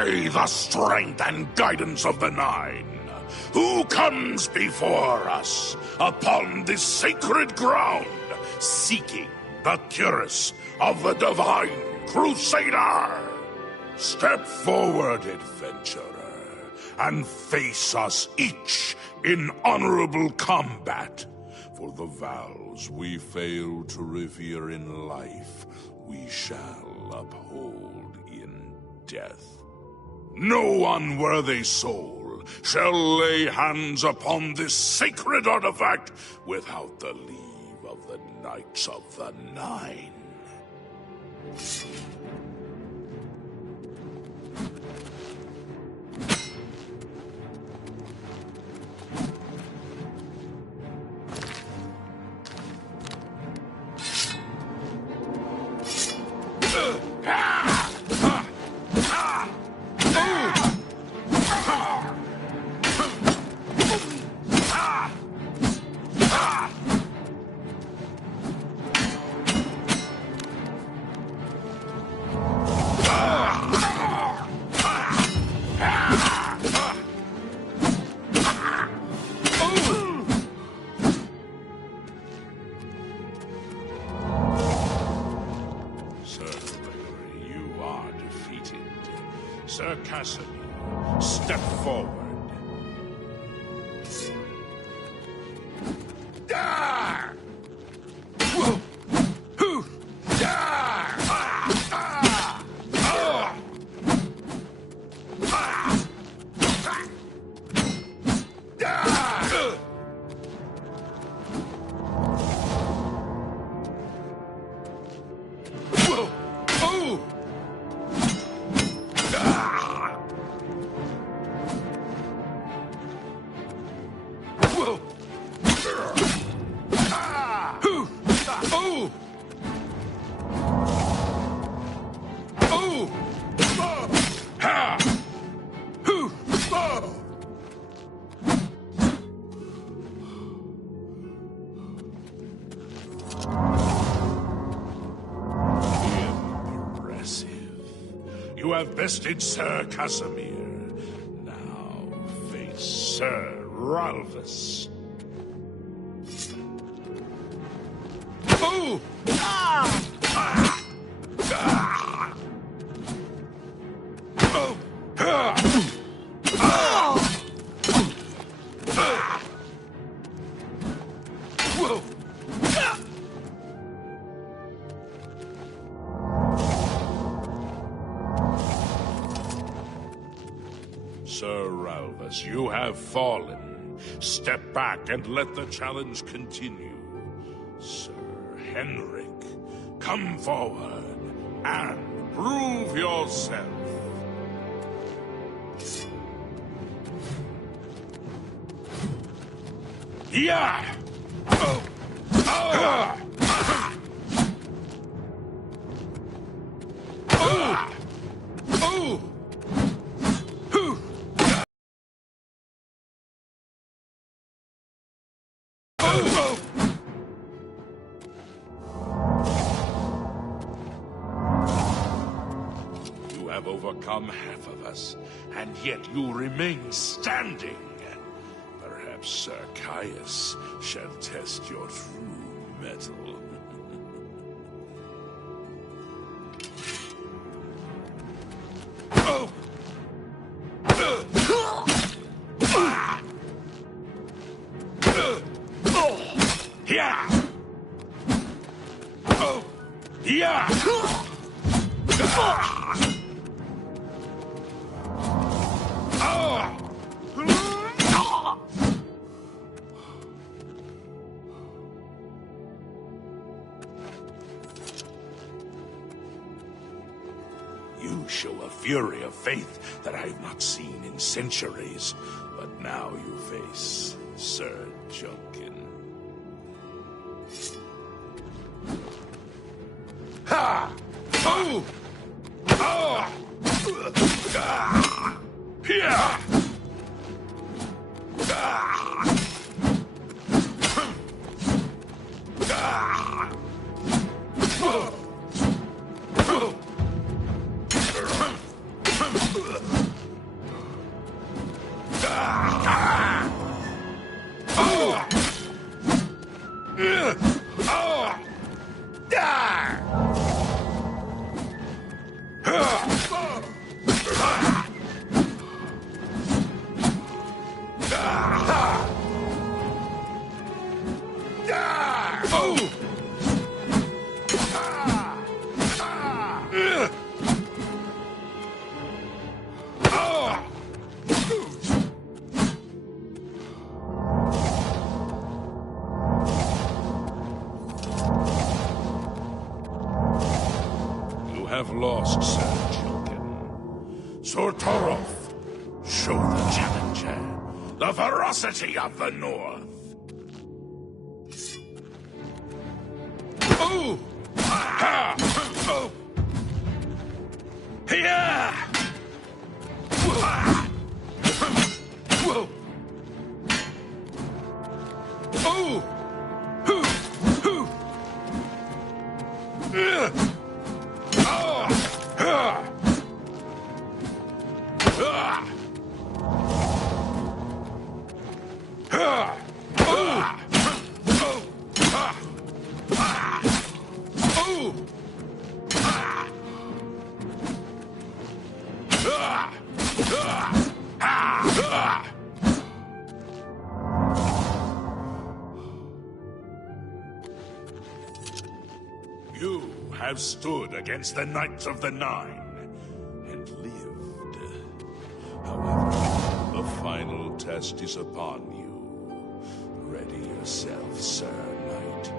By the strength and guidance of the Nine, who comes before us upon this sacred ground, seeking the cuirass of the Divine Crusader? Step forward, adventurer, and face us each in honorable combat. For the vows we fail to revere in life, we shall uphold in death. No unworthy soul shall lay hands upon this sacred artifact without the leave of the Knights of the Nine. Sir Casimir, step forward. You have bested Sir Casimir. Now face Sir Ralphus. Oh! Ah! Ah! Ah! Oh! Ah! Ah! Ah! Whoa! Ah! Sir Ralphus, you have fallen. Step back and let the challenge continue. Sir Henrik, come forward and prove yourself. Yeah! Oh! Oh! Ah! Oh! Oh! You have overcome half of us, and yet you remain standing. Perhaps Sir Caius shall test your true mettle. Oh! Yeah! Oh! Yeah! You show a fury of faith that I have not seen in centuries, but now you face Sir Junkin. Ha! Oh! Oh! Ah! Yeah! Ah! Ah! Oh! Oh! have lost, Sir Chilkin. Sir Torolf, show the challenger the ferocity of the North. Oh! Ha! Oh! Here! Whoa! Oh! Hoo! Hoo! You have stood against the Knights of the Nine and lived. However, the final test is upon you. Ready yourself, Sir Knight,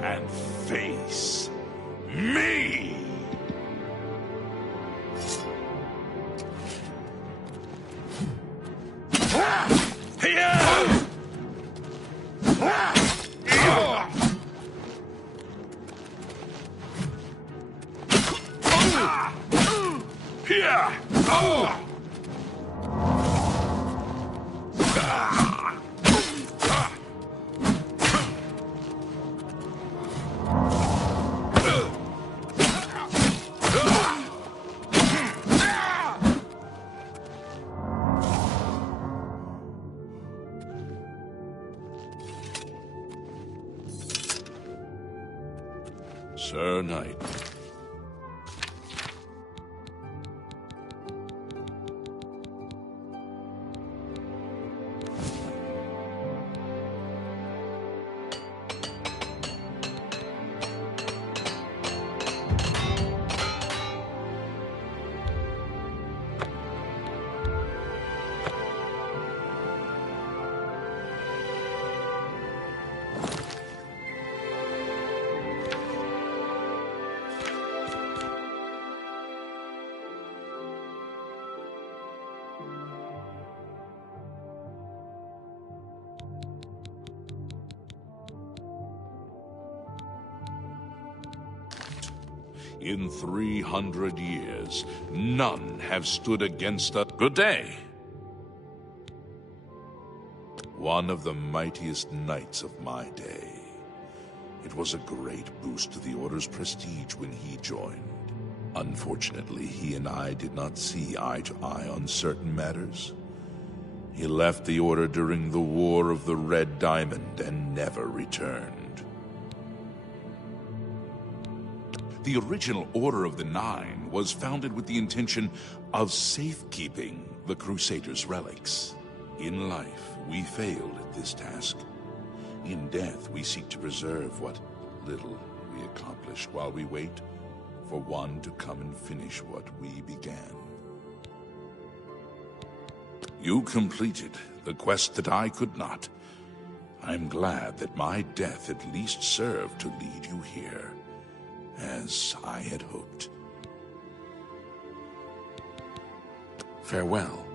and face me! Sir Knight. In 300 years, none have stood against us. Good day. One of the mightiest knights of my day. It was a great boost to the Order's prestige when he joined. Unfortunately, he and I did not see eye to eye on certain matters. He left the Order during the War of the Red Diamond and never returned. The original Order of the Nine was founded with the intention of safekeeping the Crusaders' relics. In life, we failed at this task. In death, we seek to preserve what little we accomplished while we wait for one to come and finish what we began. You completed the quest that I could not. I'm glad that my death at least served to lead you here, as I had hoped. Farewell.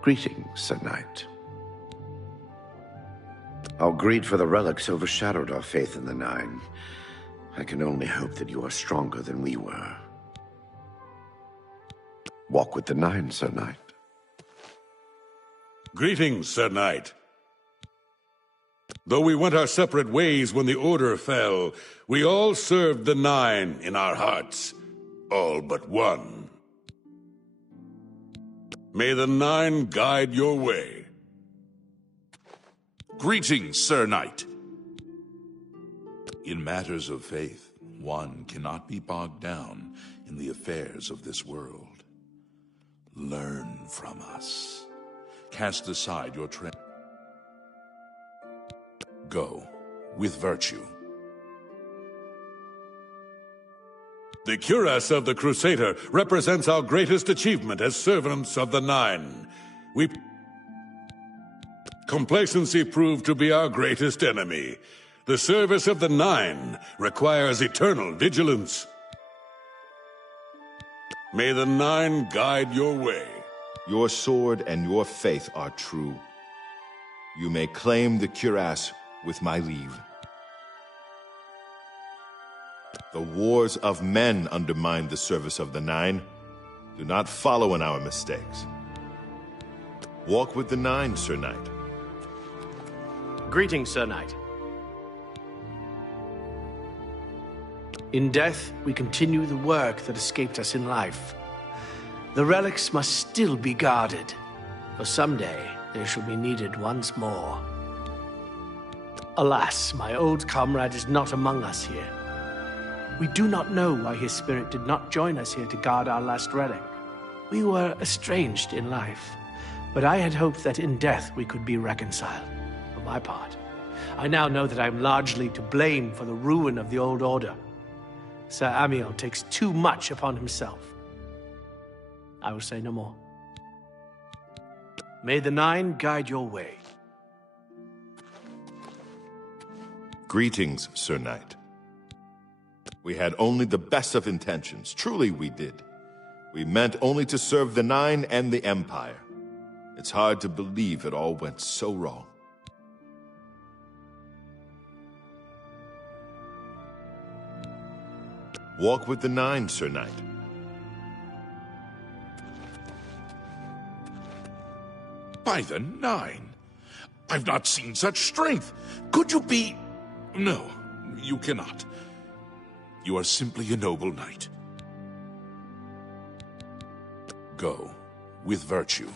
Greetings, Sir Knight. Our greed for the relics overshadowed our faith in the Nine. I can only hope that you are stronger than we were. Walk with the Nine, Sir Knight. Greetings, Sir Knight. Though we went our separate ways when the Order fell, we all served the Nine in our hearts. All but one. May the Nine guide your way. Greetings, Sir Knight. In matters of faith, one cannot be bogged down in the affairs of this world. Learn from us. Cast aside your Go with virtue. The cuirass of the Crusader represents our greatest achievement as servants of the Nine. Complacency proved to be our greatest enemy. The service of the Nine requires eternal vigilance. May the Nine guide your way. Your sword and your faith are true. You may claim the cuirass with my leave. The wars of men undermine the service of the Nine. Do not follow in our mistakes. Walk with the Nine, Sir Knight. Greetings, Sir Knight. In death, we continue the work that escaped us in life. The relics must still be guarded, for someday they shall be needed once more. Alas, my old comrade is not among us here. We do not know why his spirit did not join us here to guard our last relic. We were estranged in life, but I had hoped that in death we could be reconciled. For my part, I now know that I am largely to blame for the ruin of the old order. Sir Amiel takes too much upon himself. I will say no more. May the Nine guide your way. Greetings, Sir Knight. We had only the best of intentions. Truly we did. We meant only to serve the Nine and the Empire. It's hard to believe it all went so wrong. Walk with the Nine, Sir Knight. By the Nine! I've not seen such strength! Could you be... No, you cannot. You are simply a noble knight. Go with virtue.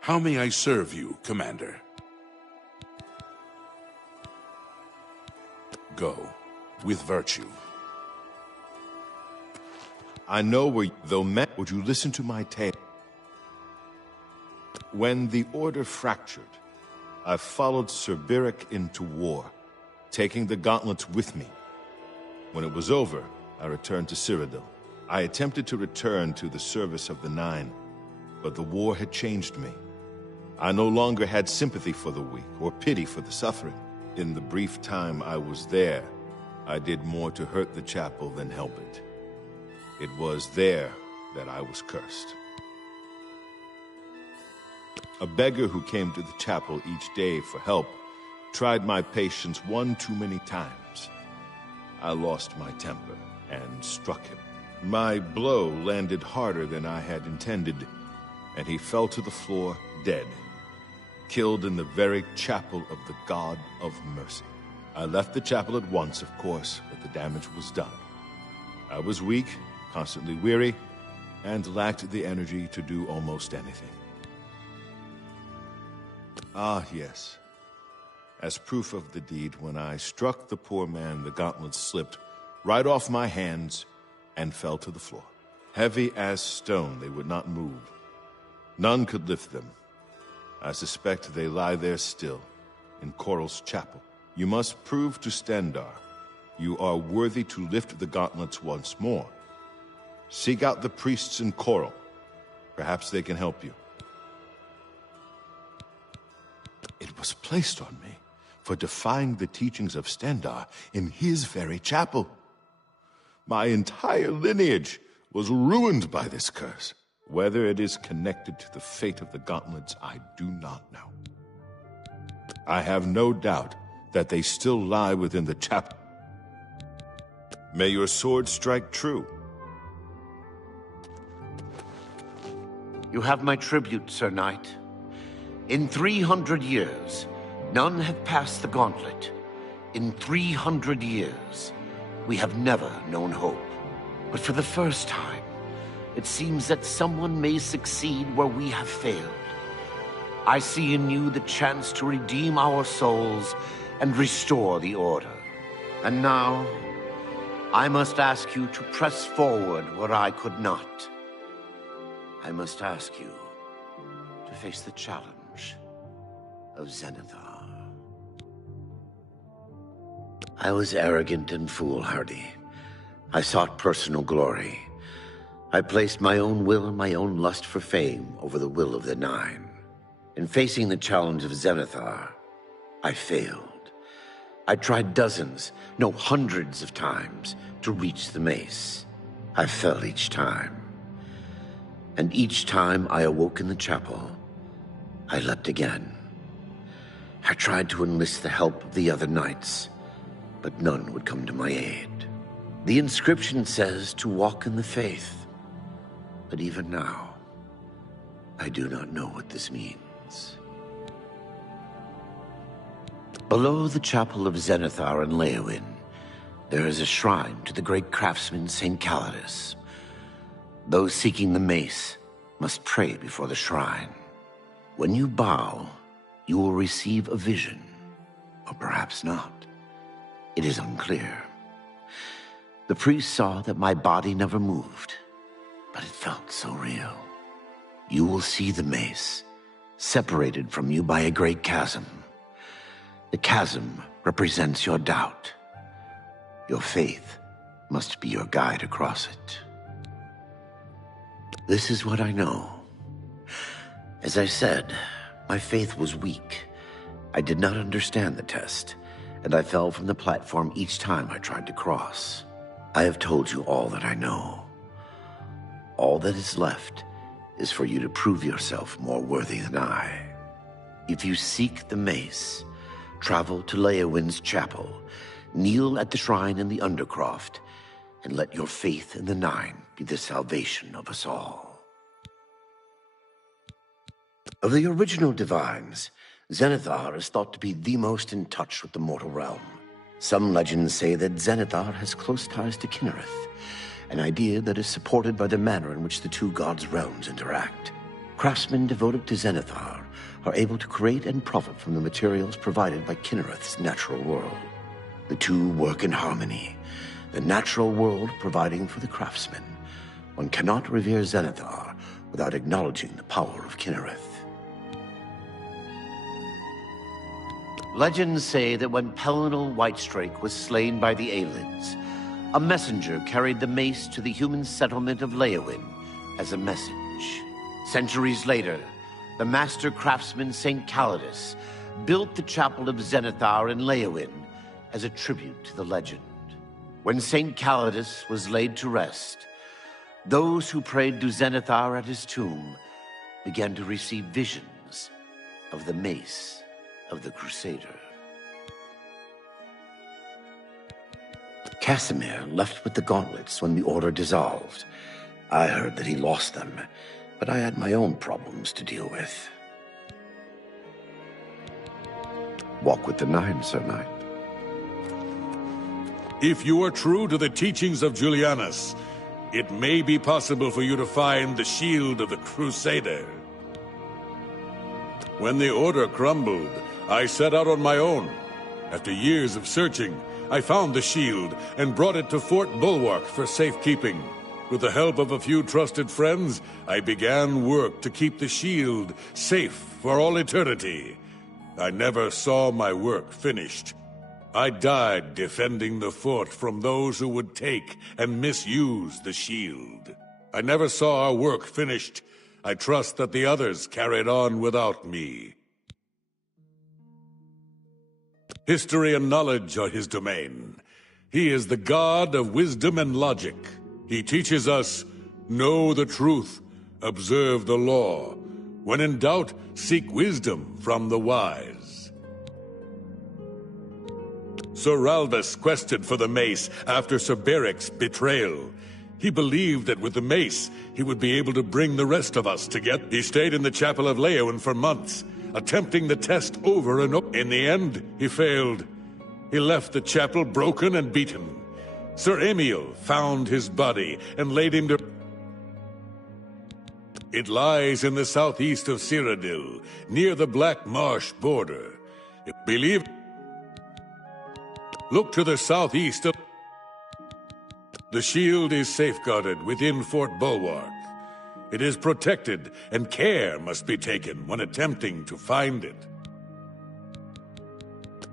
How may I serve you, Commander? Go with virtue. I know where, though met, would you listen to my tale? When the Order fractured, I followed Sir Beric into war, taking the gauntlets with me. When it was over, I returned to Cyrodiil. I attempted to return to the service of the Nine, but the war had changed me. I no longer had sympathy for the weak or pity for the suffering. In the brief time I was there, I did more to hurt the chapel than help it. It was there that I was cursed. A beggar who came to the chapel each day for help tried my patience one too many times. I lost my temper and struck him. My blow landed harder than I had intended, and he fell to the floor dead, killed in the very chapel of the God of Mercy. I left the chapel at once, of course, but the damage was done. I was weak, constantly weary, and lacked the energy to do almost anything. Ah, yes. As proof of the deed, when I struck the poor man, the gauntlets slipped right off my hands and fell to the floor. Heavy as stone, they would not move. None could lift them. I suspect they lie there still, in Coral's chapel. You must prove to Stendarr you are worthy to lift the gauntlets once more. Seek out the priests in Coral. Perhaps they can help you. It was placed on me for defying the teachings of Stendarr in his very chapel. My entire lineage was ruined by this curse. Whether it is connected to the fate of the gauntlets, I do not know. I have no doubt that they still lie within the chapel. May your sword strike true. You have my tribute, Sir Knight. In 300 years, none have passed the gauntlet. In 300 years, we have never known hope. But for the first time, it seems that someone may succeed where we have failed. I see in you the chance to redeem our souls and restore the Order. And now, I must ask you to press forward where I could not. I must ask you to face the challenge of Zenithar. I was arrogant and foolhardy. I sought personal glory. I placed my own will and my own lust for fame over the will of the Nine. In facing the challenge of Zenithar, I failed. I tried dozens, no hundreds of times to reach the mace. I fell each time. And each time I awoke in the chapel, I leapt again. I tried to enlist the help of the other knights, but none would come to my aid. The inscription says to walk in the faith, but even now, I do not know what this means. Below the chapel of Zenithar and Leowyn, there is a shrine to the great craftsman St. Calidus. Those seeking the mace must pray before the shrine. When you bow, you will receive a vision, or perhaps not. It is unclear. The priest saw that my body never moved, but it felt so real. You will see the mace, separated from you by a great chasm. The chasm represents your doubt. Your faith must be your guide across it. This is what I know. As I said, my faith was weak. I did not understand the test, and I fell from the platform each time I tried to cross. I have told you all that I know. All that is left is for you to prove yourself more worthy than I. If you seek the mace, travel to Leowyn's chapel, kneel at the shrine in the Undercroft, and let your faith in the Nine be the salvation of us all. Of the original divines, Zenithar is thought to be the most in touch with the mortal realm. Some legends say that Zenithar has close ties to Kinnereth, an idea that is supported by the manner in which the two gods' realms interact. Craftsmen devoted to Zenithar are able to create and profit from the materials provided by Kinnereth's natural world. The two work in harmony, the natural world providing for the craftsmen. One cannot revere Zenithar without acknowledging the power of Kinnereth. Legends say that when Pelinal Whitestrake was slain by the Aelids, a messenger carried the mace to the human settlement of Leowyn as a message. Centuries later, the master craftsman St. Calidus built the chapel of Zenithar in Leowyn as a tribute to the legend. When St. Calidus was laid to rest, those who prayed to Zenithar at his tomb began to receive visions of the mace of the Crusader. Casimir left with the gauntlets when the Order dissolved. I heard that he lost them, but I had my own problems to deal with. Walk with the Nine, Sir Knight. If you are true to the teachings of Julianus, it may be possible for you to find the shield of the Crusader. When the Order crumbled, I set out on my own. After years of searching, I found the shield and brought it to Fort Bulwark for safekeeping. With the help of a few trusted friends, I began work to keep the shield safe for all eternity. I never saw my work finished. I died defending the fort from those who would take and misuse the shield. I never saw our work finished. I trust that the others carried on without me. History and knowledge are his domain. He is the god of wisdom and logic. He teaches us, know the truth, observe the law. When in doubt, seek wisdom from the wise. Sir Ralvus quested for the mace after Sir Beric's betrayal. He believed that with the mace, he would be able to bring the rest of us together. He stayed in the chapel of Leowyn for months, attempting the test over and over. In the end, he failed. He left the chapel broken and beaten. Sir Emil found his body and laid him to... It lies in the southeast of Cyrodiil, near the Black Marsh border. Believe... Look to the southeast of... The shield is safeguarded within Fort Bulwark. It is protected, and care must be taken when attempting to find it.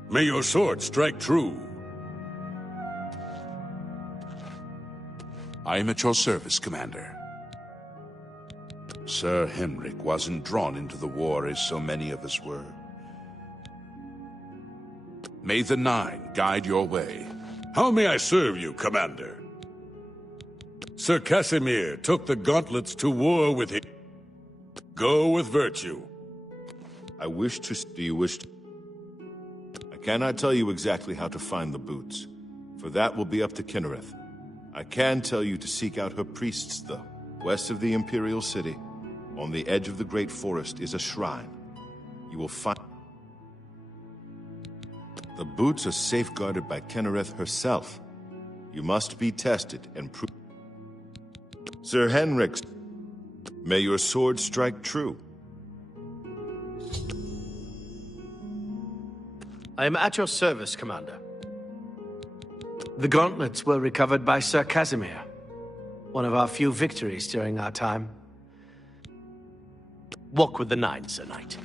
May your sword strike true. I am at your service, Commander. Sir Henrik wasn't drawn into the war as so many of us were. May the Nine guide your way. How may I serve you, Commander? Sir Casimir took the gauntlets to war with him. Go with virtue. I wish to... Do you wish to... I cannot tell you exactly how to find the boots, for that will be up to Kinnereth. I can tell you to seek out her priests, though. West of the Imperial City, on the edge of the Great Forest, is a shrine. You will find... The boots are safeguarded by Kinnereth herself. You must be tested and proved. Sir Henrik, may your sword strike true. I am at your service, Commander. The gauntlets were recovered by Sir Casimir, one of our few victories during our time. Walk with the Nine, Sir Knight.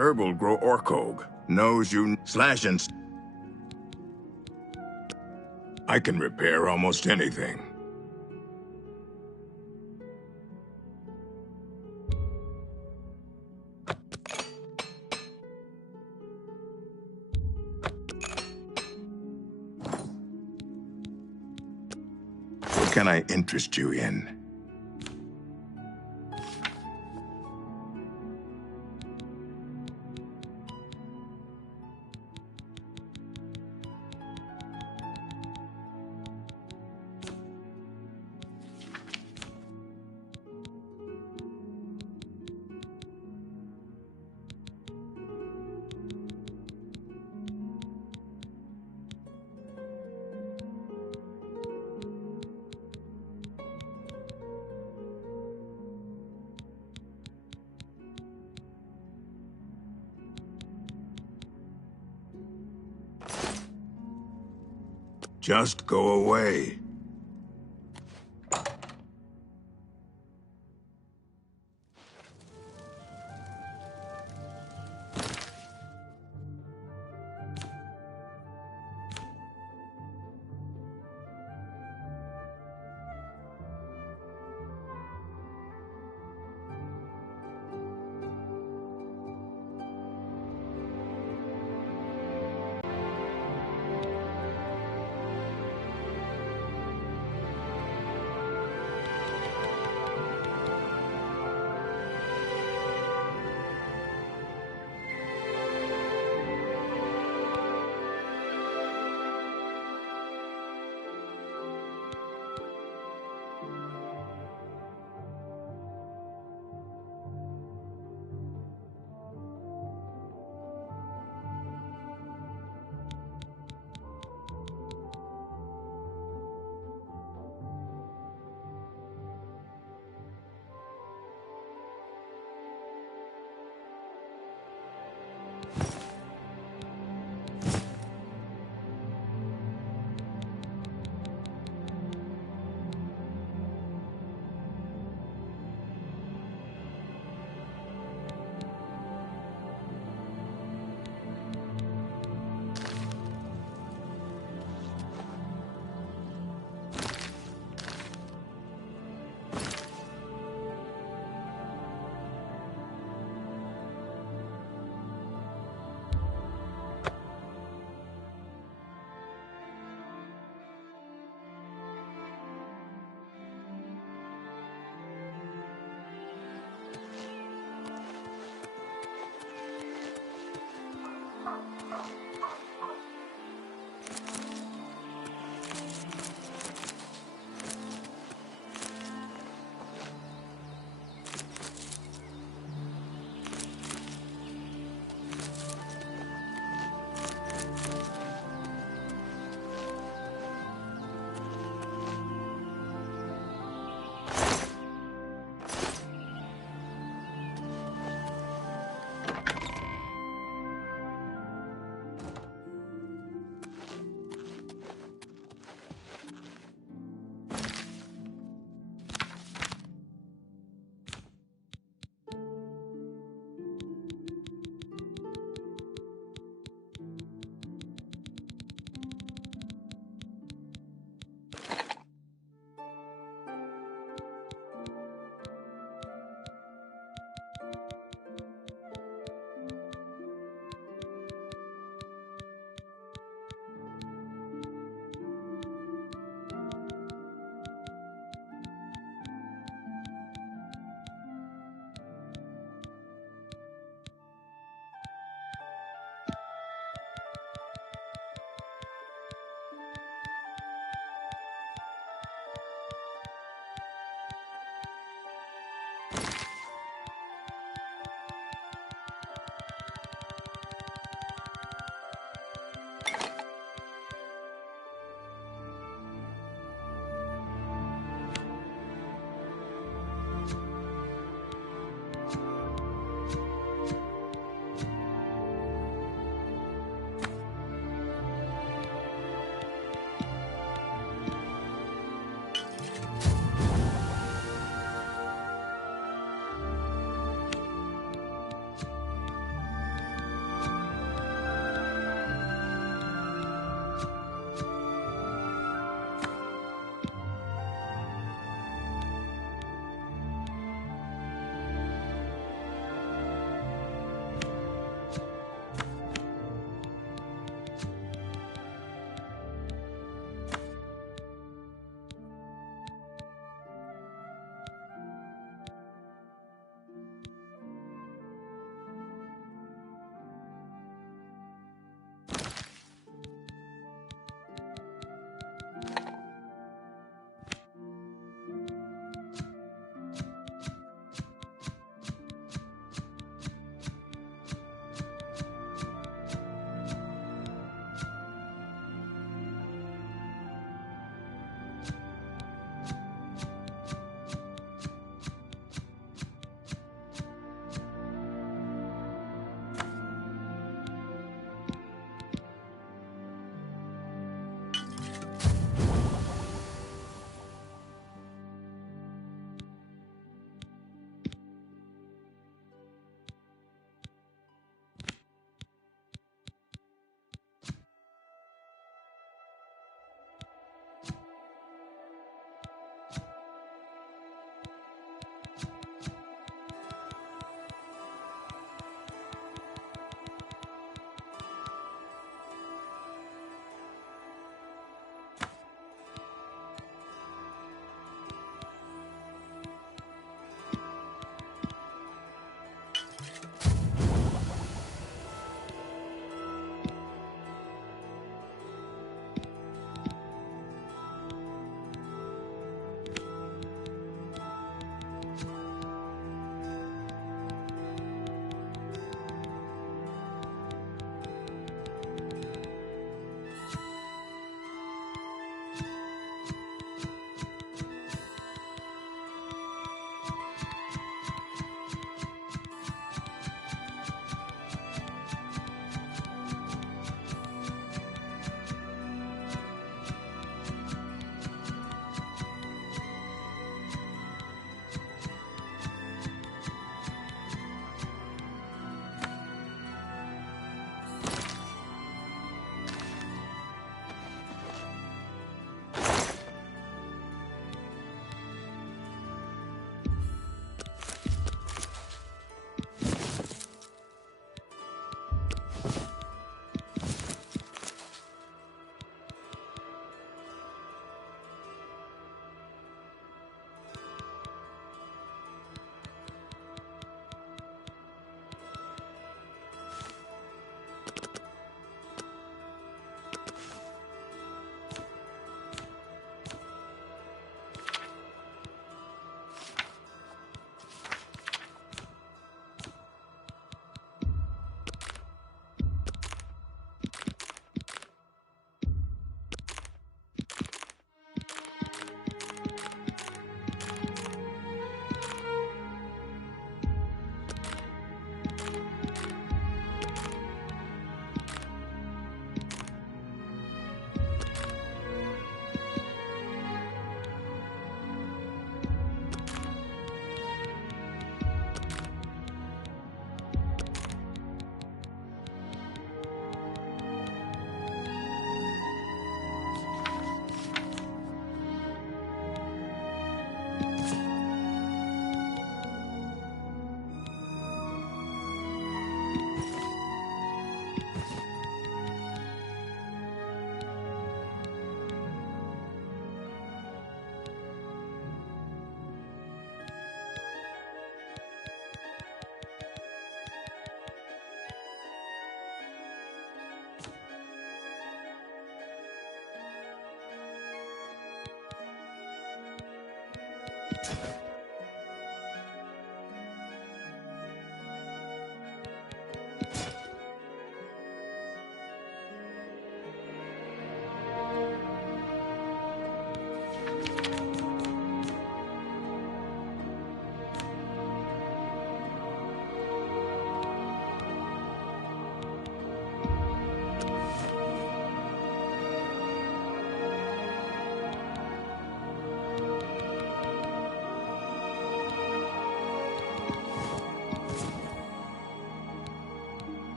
Herbal grow Orkog. Knows you slash and... I can repair almost anything. What can I interest you in? Just go away.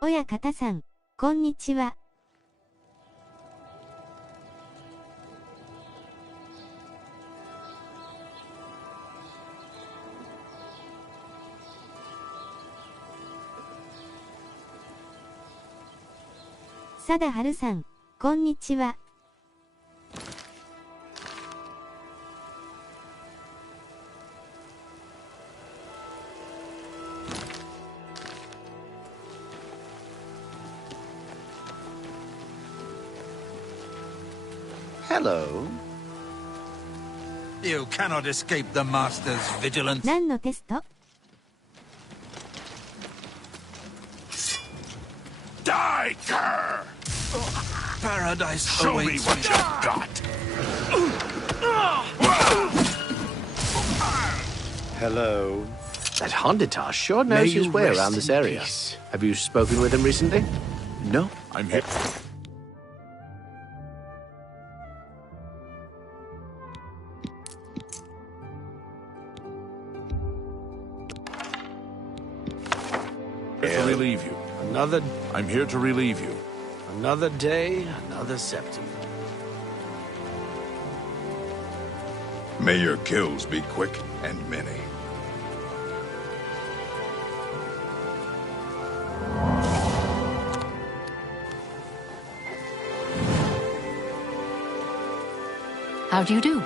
親方さん、こんにちは。貞治さん、こんにちは。Hello. You cannot escape the Master's vigilance. 何のテスト？ Die, cur! Paradise Show me awaits what me. you've got! Hello. That Honditar sure knows his way around this area. Have you spoken with him recently? No. I'm here. Here to relieve you. I'm here to relieve you. Another day, another September. May your kills be quick and many. How do you do?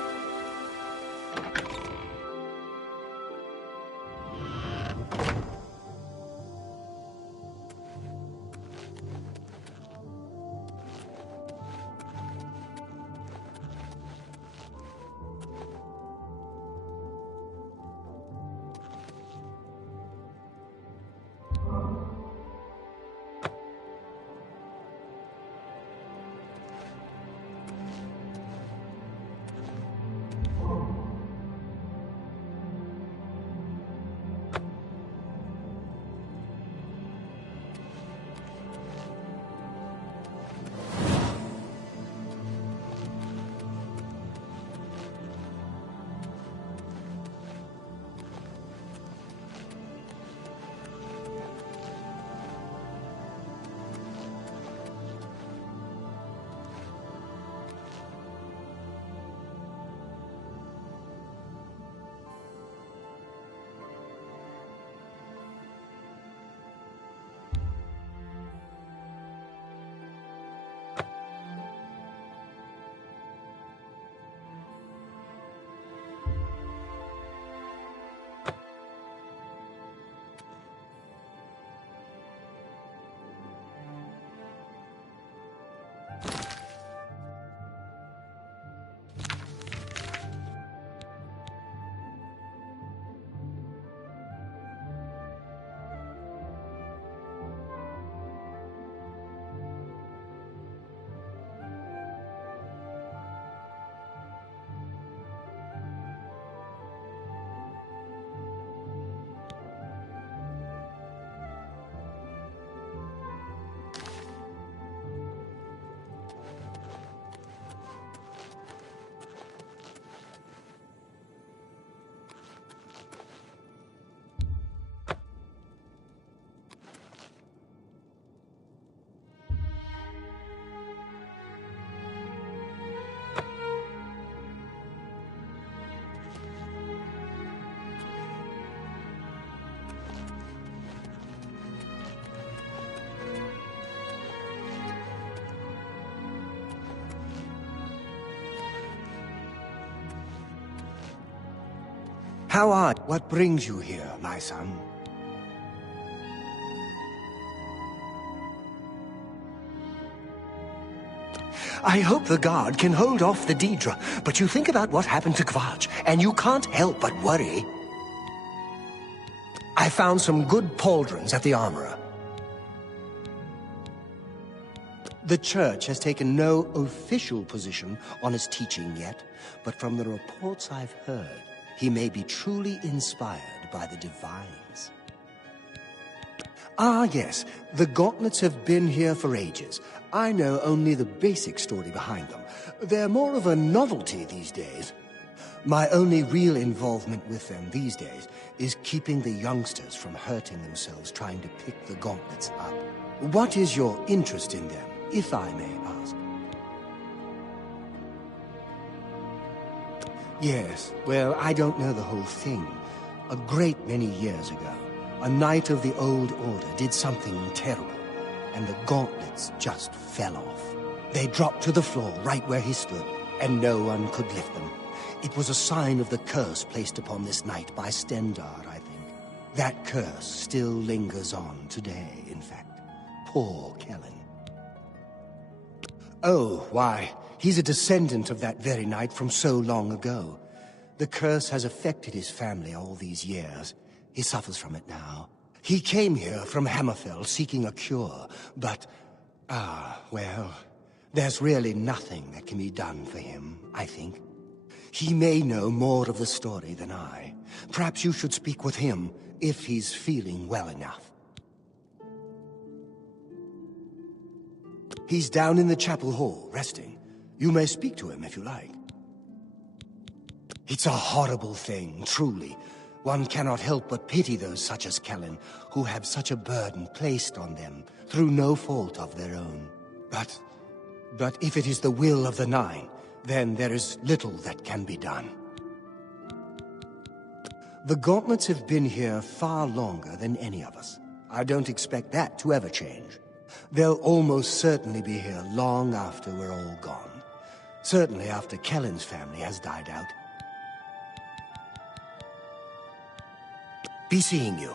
How are you? What brings you here, my son? I hope the guard can hold off the Daedra, but you think about what happened to Kvatch, and you can't help but worry. I found some good pauldrons at the armorer. The church has taken no official position on his teaching yet, but from the reports I've heard, he may be truly inspired by the divines. Ah, yes, the gauntlets have been here for ages. I know only the basic story behind them. They're more of a novelty these days. My only real involvement with them these days is keeping the youngsters from hurting themselves trying to pick the gauntlets up. What is your interest in them, if I may ask? Yes, well, I don't know the whole thing. A great many years ago, a knight of the Old Order did something terrible, and the gauntlets just fell off. They dropped to the floor right where he stood, and no one could lift them. It was a sign of the curse placed upon this knight by Stendar, I think. That curse still lingers on today, in fact. Poor Kellen. Oh, why, he's a descendant of that very knight from so long ago. The curse has affected his family all these years. He suffers from it now. He came here from Hammerfell seeking a cure, but... well, there's really nothing that can be done for him, I think. He may know more of the story than I. Perhaps you should speak with him, if he's feeling well enough. He's down in the chapel hall, resting. You may speak to him if you like. It's a horrible thing, truly. One cannot help but pity those such as Kellen, who have such a burden placed on them, through no fault of their own. But if it is the will of the Nine, then there is little that can be done. The gauntlets have been here far longer than any of us. I don't expect that to ever change. They'll almost certainly be here long after we're all gone. Certainly after Kellen's family has died out. Be seeing you.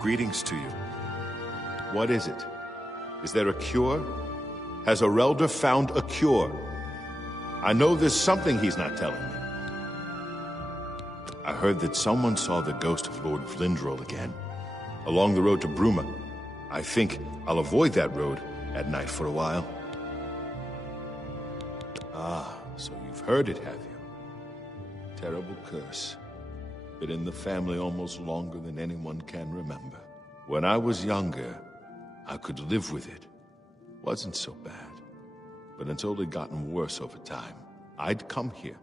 Greetings to you. What is it? Is there a cure? Has Arelder found a cure? I know there's something he's not telling me. I heard that someone saw the ghost of Lord Vlindrel again, along the road to Bruma. I think I'll avoid that road at night for a while. Ah, so you've heard it, have you? Terrible curse. Been in the family almost longer than anyone can remember. When I was younger, I could live with it. Wasn't so bad. But it's only gotten worse over time. I'd come here,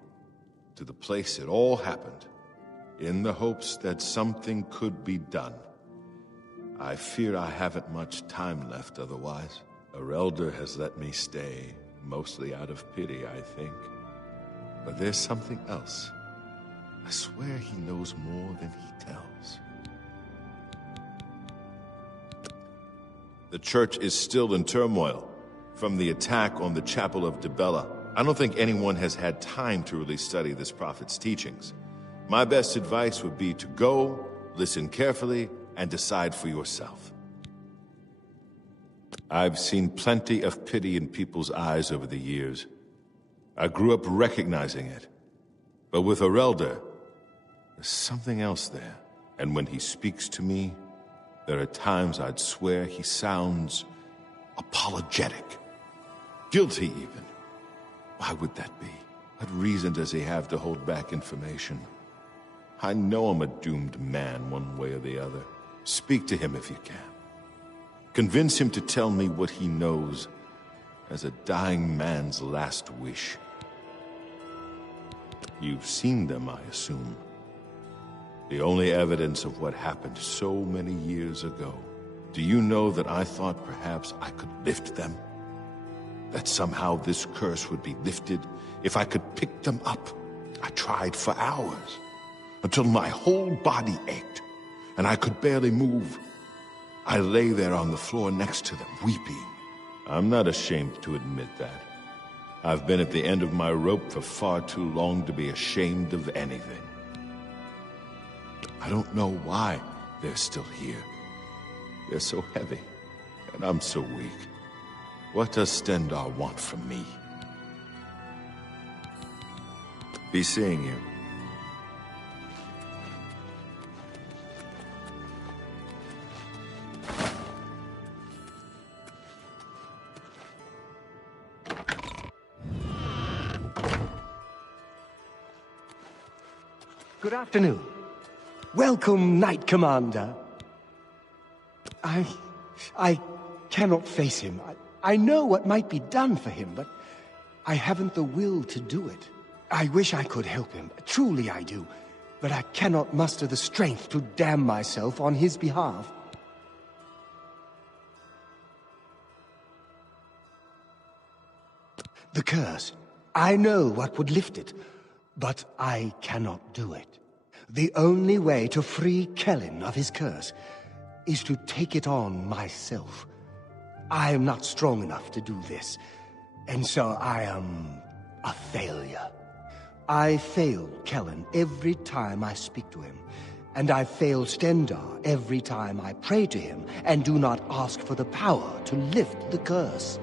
to the place it all happened, in the hopes that something could be done. I fear I haven't much time left otherwise. Arelder has let me stay, mostly out of pity, I think. But there's something else. I swear he knows more than he tells. The church is still in turmoil from the attack on the Chapel of Dibella. I don't think anyone has had time to really study this prophet's teachings. My best advice would be to go, listen carefully, and decide for yourself. I've seen plenty of pity in people's eyes over the years. I grew up recognizing it. But with Arelder, there's something else there. And when he speaks to me, there are times I'd swear he sounds apologetic. Guilty, even. Why would that be? What reason does he have to hold back information? I know I'm a doomed man one way or the other. Speak to him if you can. Convince him to tell me what he knows as a dying man's last wish. You've seen them, I assume. The only evidence of what happened so many years ago. Do you know that I thought perhaps I could lift them? That somehow this curse would be lifted if I could pick them up. I tried for hours, until my whole body ached, and I could barely move. I lay there on the floor next to them, weeping. I'm not ashamed to admit that. I've been at the end of my rope for far too long to be ashamed of anything. I don't know why they're still here. They're so heavy, and I'm so weak. What does Stendar want from me? Be seeing you. Good afternoon. Welcome, Knight Commander. I cannot face him. I know what might be done for him, but I haven't the will to do it. I wish I could help him. Truly I do. But I cannot muster the strength to damn myself on his behalf. The curse. I know what would lift it, but I cannot do it. The only way to free Kellen of his curse is to take it on myself. I am not strong enough to do this, and so I am a failure. I fail Kellen every time I speak to him, and I fail Stendar every time I pray to him and do not ask for the power to lift the curse.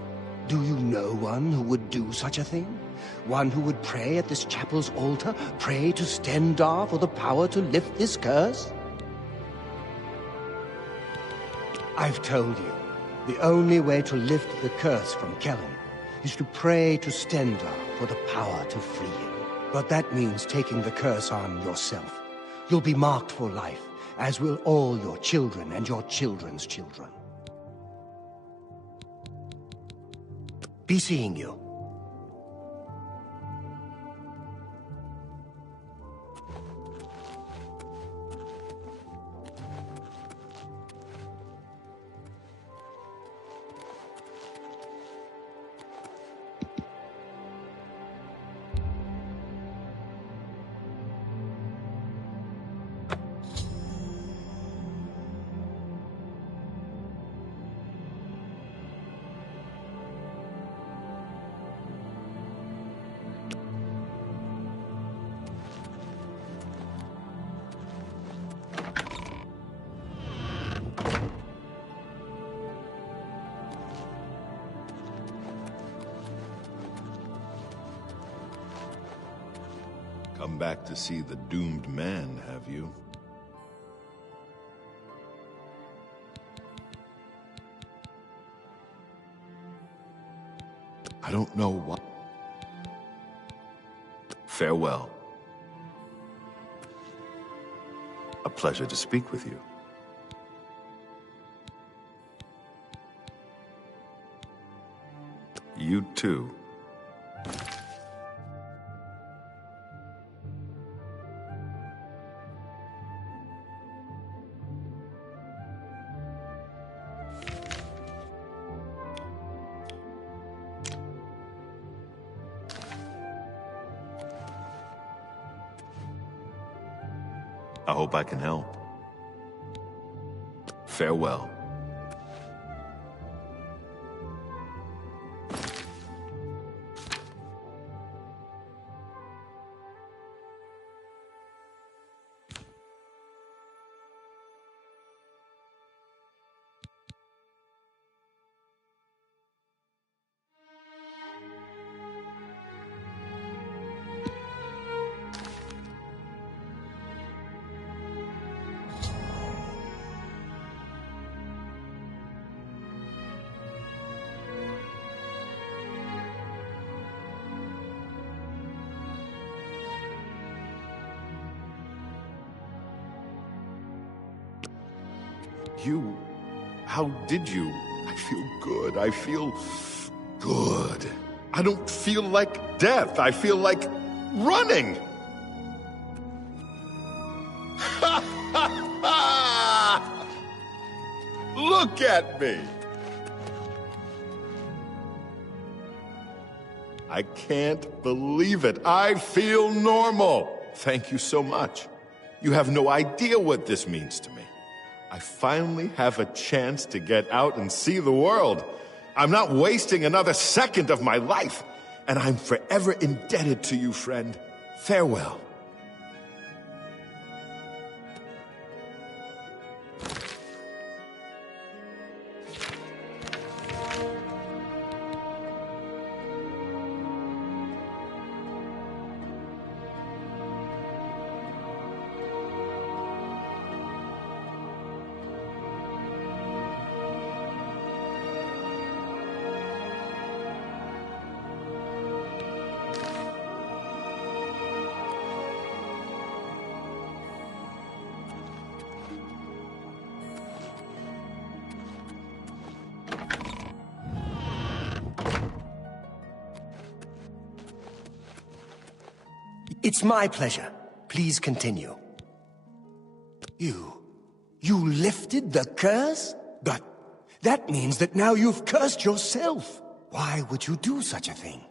Do you know one who would do such a thing? One who would pray at this chapel's altar, pray to Stendar for the power to lift this curse? I've told you, the only way to lift the curse from Kellen is to pray to Stendar for the power to free him. But that means taking the curse on yourself. You'll be marked for life, as will all your children and your children's children. Be seeing you. Come back to see the doomed man, have you? I don't know what. Farewell. A pleasure to speak with you. You too. I hope I can help. Farewell. You... how did you? I feel good. I feel good. I don't feel like death. I feel like running. Look at me! I can't believe it. I feel normal. Thank you so much. You have no idea what this means to me. I finally have a chance to get out and see the world. I'm not wasting another second of my life, and I'm forever indebted to you, friend. Farewell. It's my pleasure. Please continue. You lifted the curse? But that means that now you've cursed yourself. Why would you do such a thing?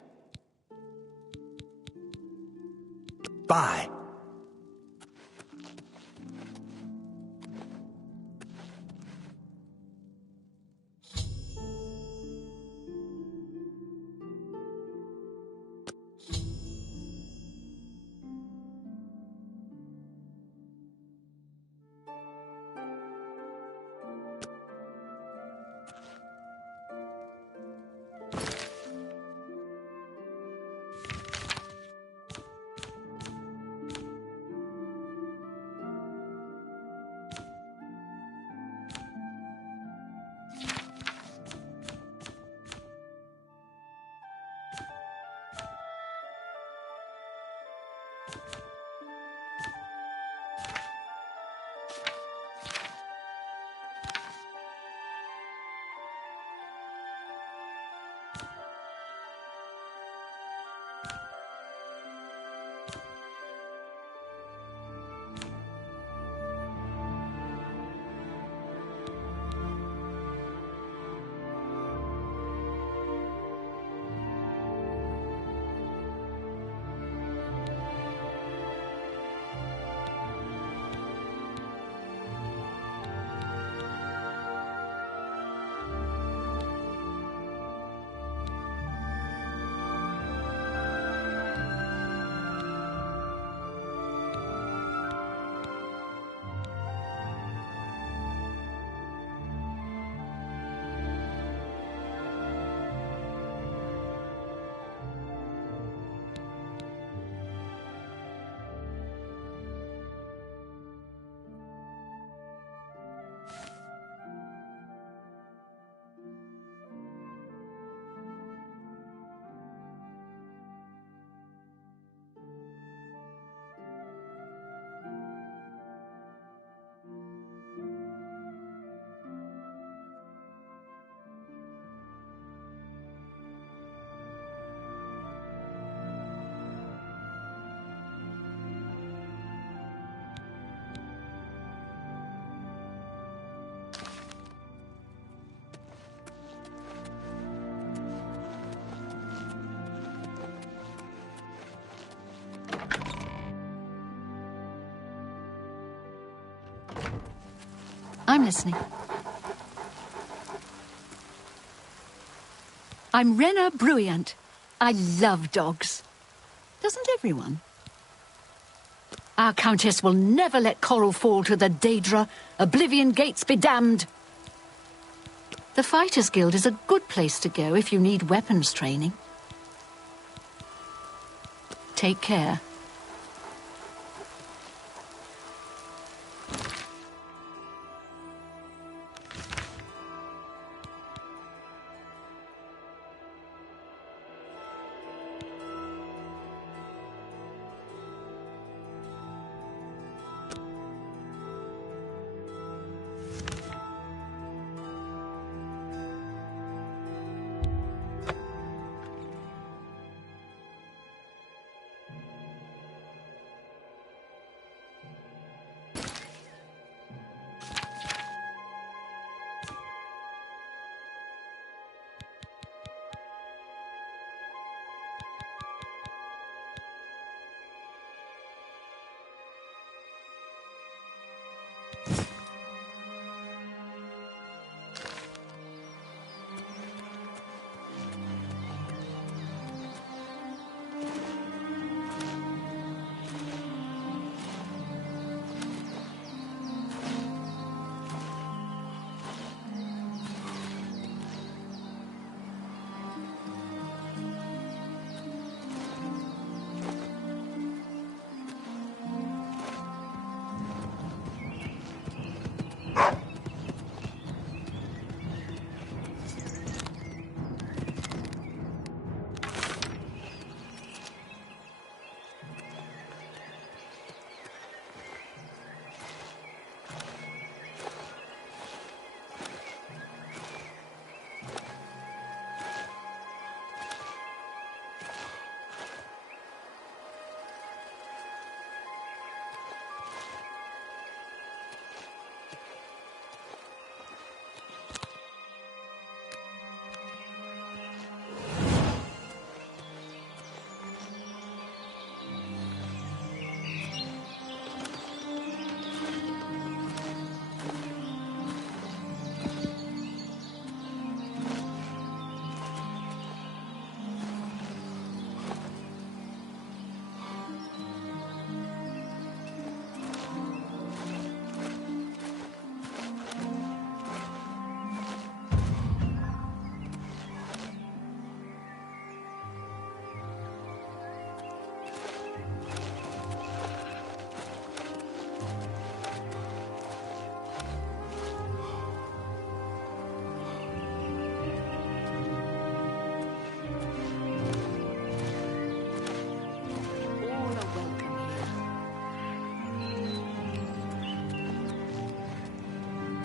Bye. I'm listening. I'm Rena Bruyant. I love dogs. Doesn't everyone? Our Countess will never let Coral fall to the Daedra. Oblivion gates be damned. The Fighters Guild is a good place to go if you need weapons training. Take care.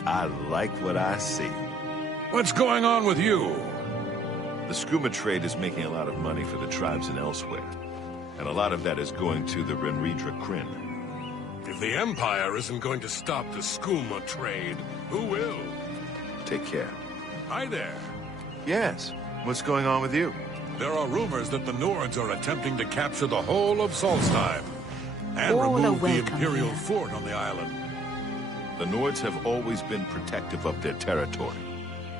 I like what I see. What's going on with you? The skooma trade is making a lot of money for the tribes and elsewhere. And a lot of that is going to the Renridra Kryn. If the Empire isn't going to stop the skooma trade, who will? Take care. Hi there. Yes. What's going on with you? There are rumors that the Nords are attempting to capture the whole of Solstheim and remove the Imperial fort on the island. The Nords have always been protective of their territory.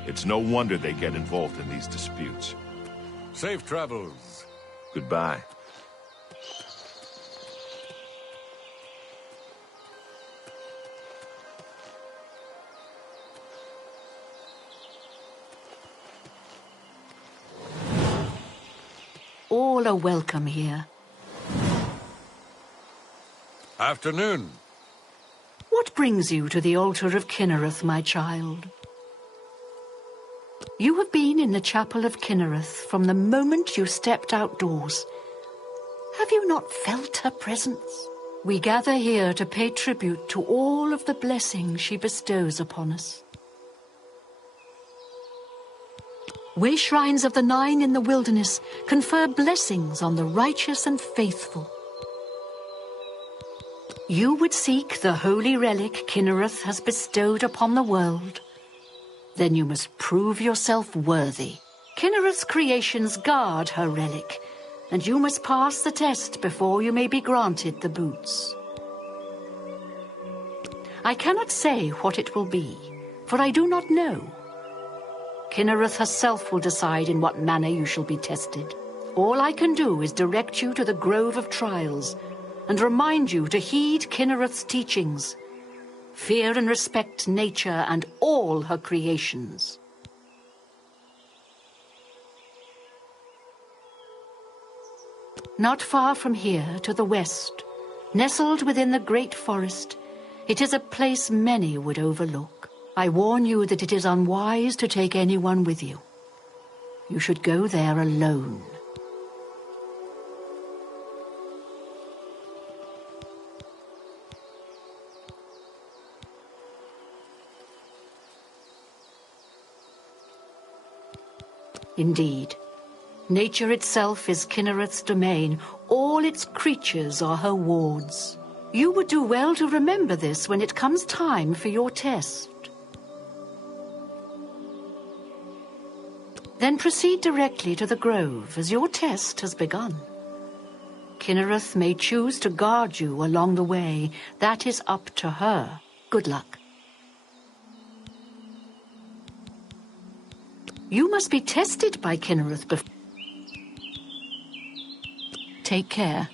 It's no wonder they get involved in these disputes. Safe travels. Goodbye. All are welcome here. Afternoon. What brings you to the altar of Kinnereth, my child? You have been in the chapel of Kinnereth from the moment you stepped outdoors. Have you not felt her presence? We gather here to pay tribute to all of the blessings she bestows upon us. Way shrines of the Nine in the wilderness confer blessings on the righteous and faithful. You would seek the holy relic Kinnereth has bestowed upon the world. Then you must prove yourself worthy. Kinnereth's creations guard her relic, and you must pass the test before you may be granted the boots. I cannot say what it will be, for I do not know. Kinnereth herself will decide in what manner you shall be tested. All I can do is direct you to the Grove of Trials, and remind you to heed Kinnereth's teachings. Fear and respect nature and all her creations. Not far from here, to the west, nestled within the great forest, it is a place many would overlook. I warn you that it is unwise to take anyone with you. You should go there alone. Indeed, nature itself is Kinnereth's domain. All its creatures are her wards. You would do well to remember this when it comes time for your test. Then proceed directly to the grove, as your test has begun. Kinnereth may choose to guard you along the way. That is up to her. Good luck. You must be tested by Kinnereth before. Take care.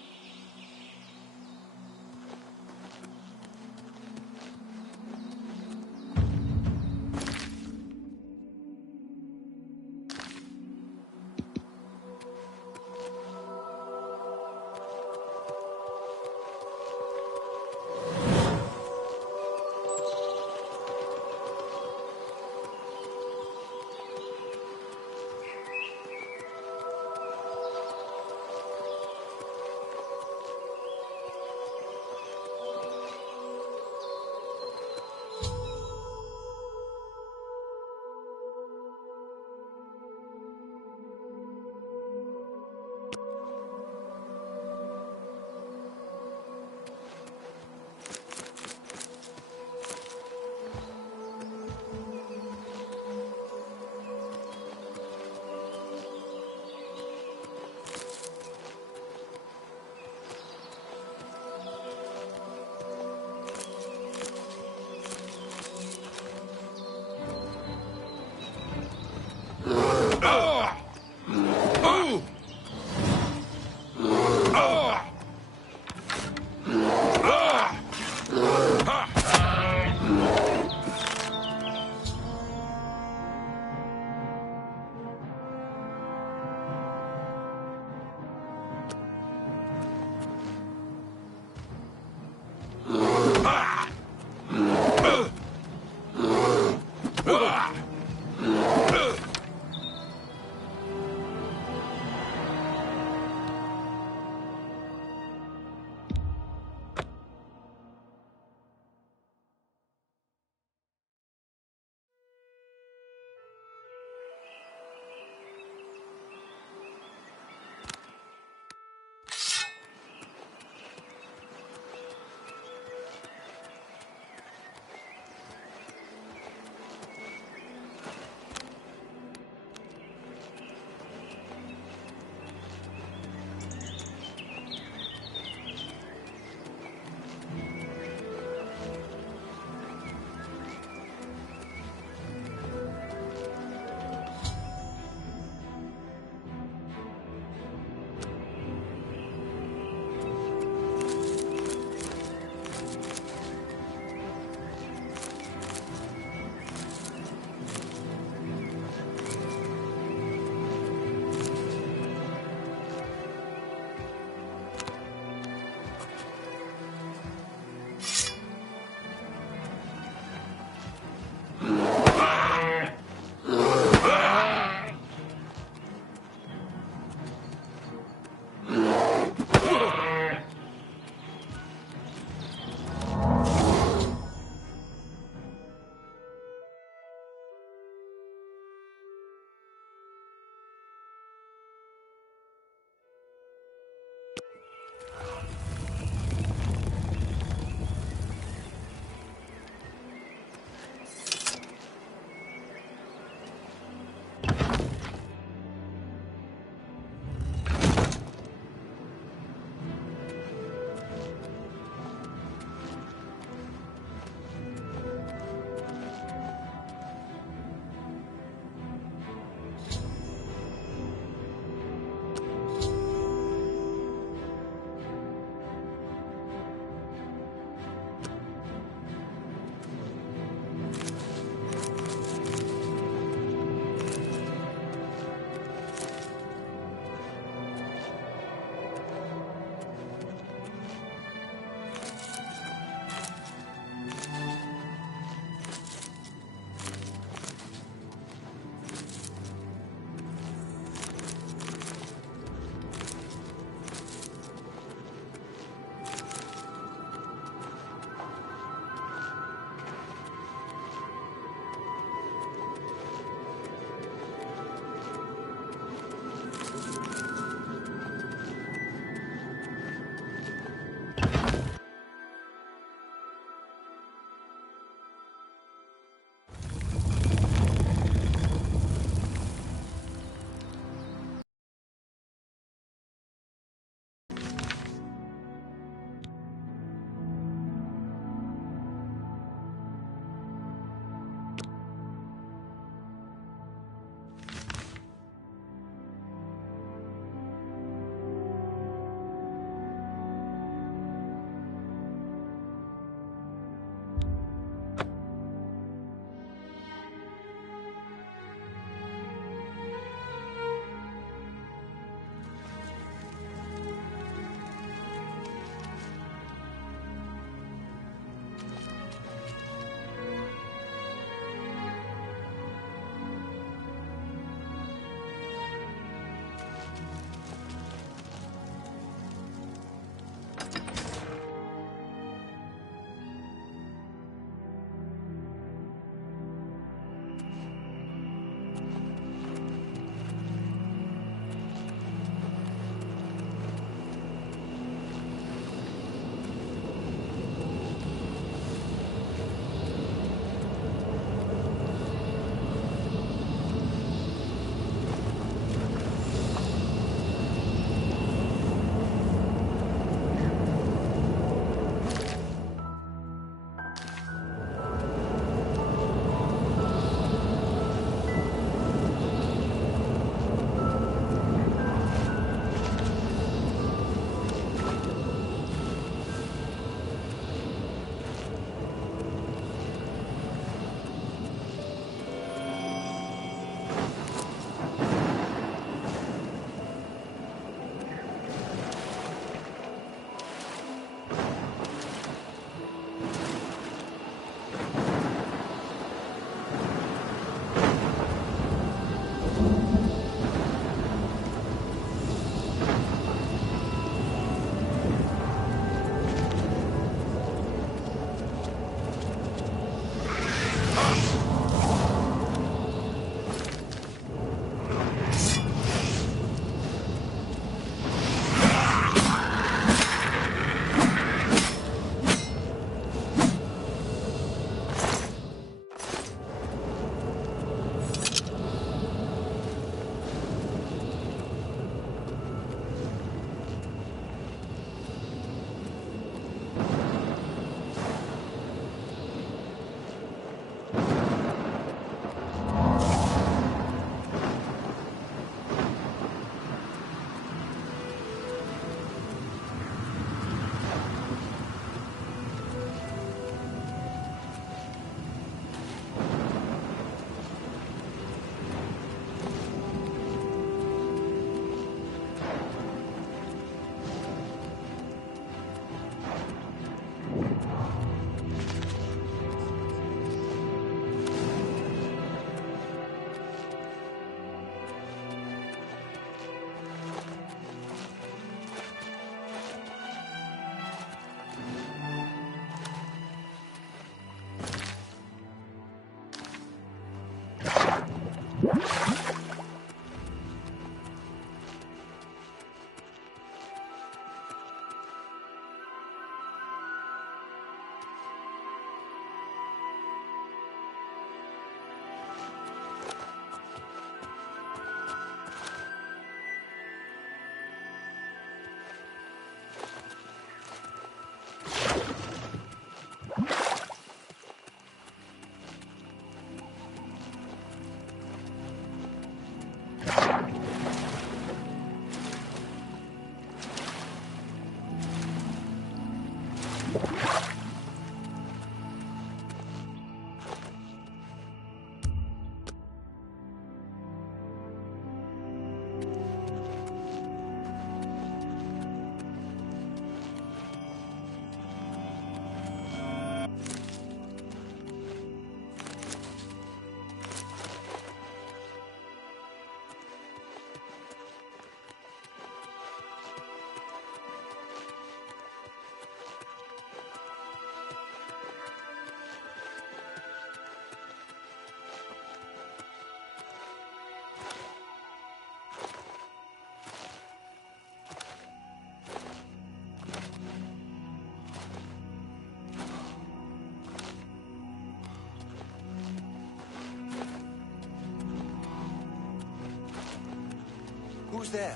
Who's there?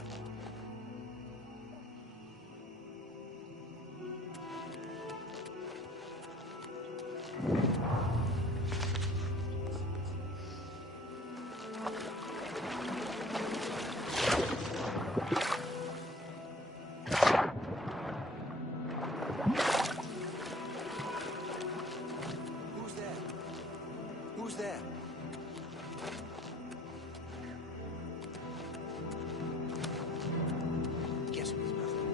Who's there? Guess it was nothing.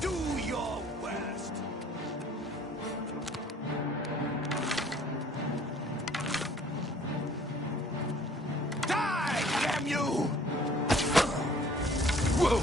Do your worst. Die, damn you! Whoa!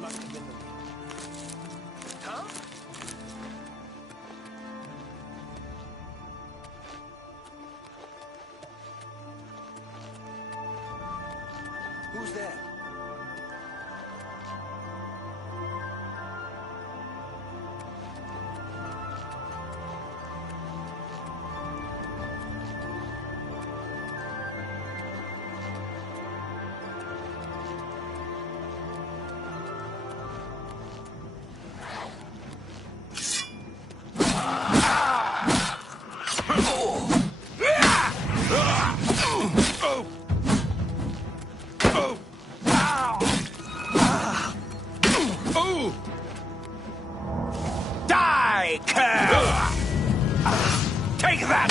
Must have been the wind. Huh? Who's there? Die, cur! Take that!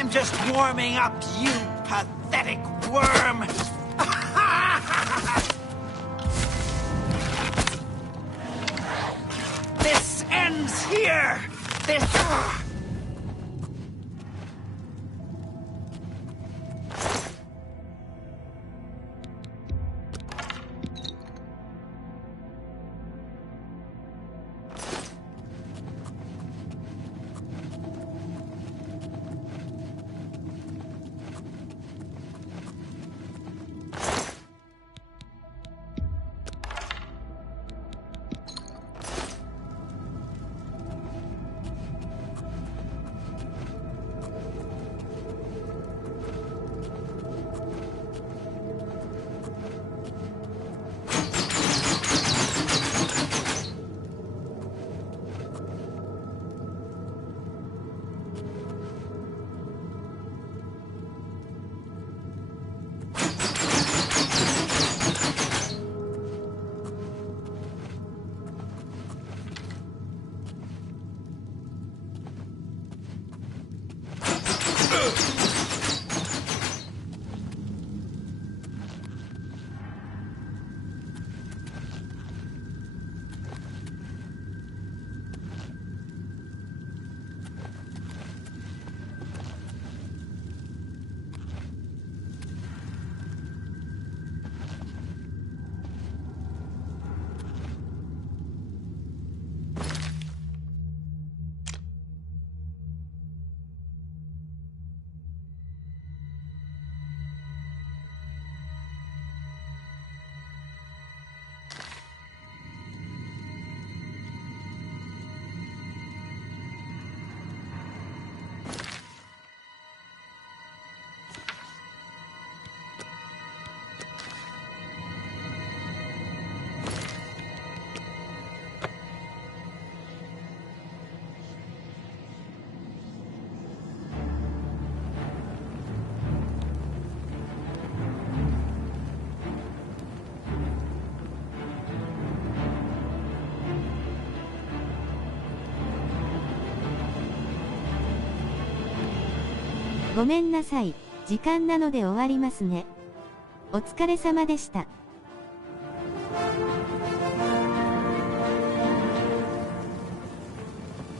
I'm just warming up, you pathetic worm! This ends here! This...ごめんなさい。時間なので終わりますね。お疲れ様でした。